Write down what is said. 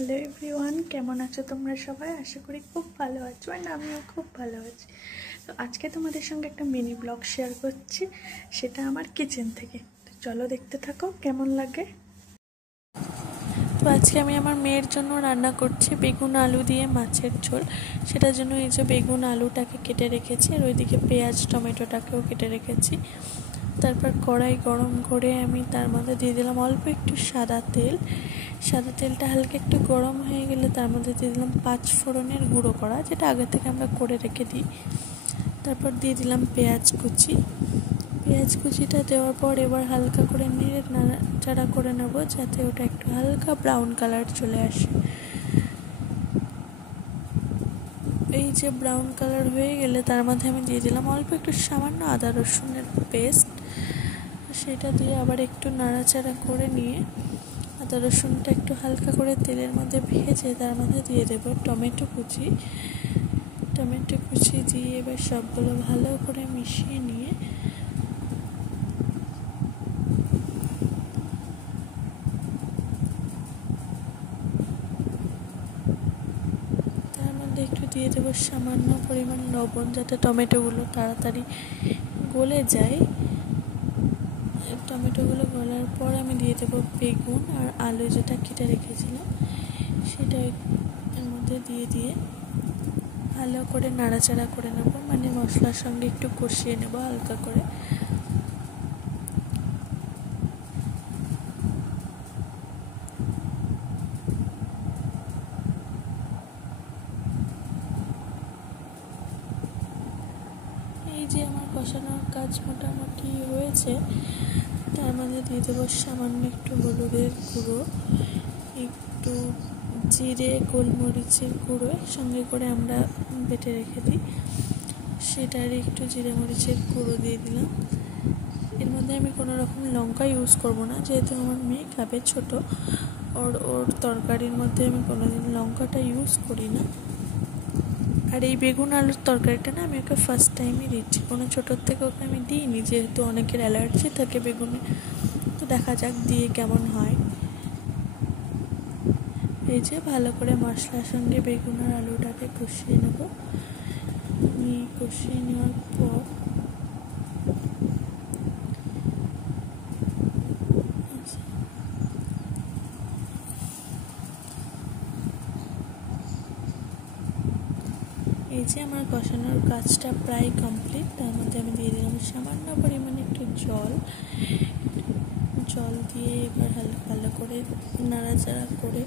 Hello everyone, কেমন আছো তোমরা সবাই? আশা করি খুব ভালো আছো, অ্যান্ড আমিও খুব ভালো আছি। তো আজকে তোমাদের সঙ্গে একটা মিনি ব্লগ শেয়ার করছি, সেটা আমার কিচেন থেকে। তো চলো দেখতে থাকো কেমন লাগে। তো আজকে আমি আমার মেয়ের জন্য রান্না করছি বেগুন আলু দিয়ে মাছের ঝোল। সেটার জন্য এই যে বেগুন আলুটাকে কেটে রেখেছি, আর ওইদিকে পেঁয়াজ টমেটোটাকেও কেটে রেখেছি। তারপর কড়াই গরম করে আমি তার মধ্যে দিয়ে দিলাম অল্প একটু সাদা তেল। সাদা তেলটা হালকা একটু গরম হয়ে গেলে তার মধ্যে দিয়ে দিলাম 5 ফোড়নের গুঁড়ো করা, যেটা আগে থেকে আমরা করে রেখে দিই। তারপর দিয়ে দিলাম পেঁয়াজ কুচি। পেঁয়াজ কুচিটা দেওয়ার পর এবার হালকা করে নেড়ে নাড়াচাড়া করে নেব, যাতে ওটা একটু হালকা ব্রাউন কালার চলে আসে। এই যে ব্রাউন কালার হয়ে গেলে তার মধ্যে আমি দিয়ে দিলাম অল্প একটু সামান্য আদা রসুনের পেস্ট। সেটা দিয়ে আবার একটু নাড়াচাড়া করে নিয়ে আদা রসুনটা একটু হালকা করে তেলের মধ্যে ভেজে তার মধ্যে দিয়ে দেবো টমেটো কুচি দিয়ে এবার সবগুলো ভালো করে মিশিয়ে নিয়ে তার মধ্যে একটু দিয়ে দেবো সামান্য পরিমাণ লবণ, যাতে টমেটোগুলো তাড়াতাড়ি গলে যায়। টমেটোগুলো গলার পর আমি দিয়ে দেবো বেগুন আর আলু যেটা কেটে রেখেছিলাম, সেটা এর মধ্যে দিয়ে ভালো করে নাড়াচাড়া করে নেব, মানে মশলার সঙ্গে একটু কষিয়ে নেব হালকা করে। এই যে আমার কষানোর কাজ মোটামুটি হয়েছে, তার মধ্যে দিয়ে দেবো সামান্য একটু হলুদের গুঁড়ো, একটু জিরে গোলমরিচের গুঁড়ো সঙ্গে করে আমরা বেটে রেখে দিই, সেটার একটু জিরে মরিচের গুঁড়ো দিয়ে দিলাম। এর মধ্যে আমি কোনো রকম লঙ্কা ইউজ করব না, যেহেতু আমার মেয়ে খাবে ছোটো, ওর তরকারির মধ্যে আমি কোনোদিন লঙ্কাটা ইউজ করি না। আর এই বেগুন আলুর তরকারিটা না আমি ওকে ফার্স্ট টাইমই দিচ্ছি, কোনো ছোটোর থেকে ওকে আমি দিইনি, যেহেতু অনেকের অ্যালার্জি থাকে বেগুনে। তো দেখা যাক দিয়ে কেমন হয়। এই যে ভালো করে মশলার সঙ্গে বেগুন আর আলুটাকে কষিয়ে নেব। কষিয়ে নেওয়ার পর এই যে আমার কষানোর কাজটা প্রায় কমপ্লিট। তার মধ্যে আমি দিয়ে দিলাম সামান্য পরিমাণে একটু জল দিয়ে এবার ভালো করে নাড়াচাড়া করে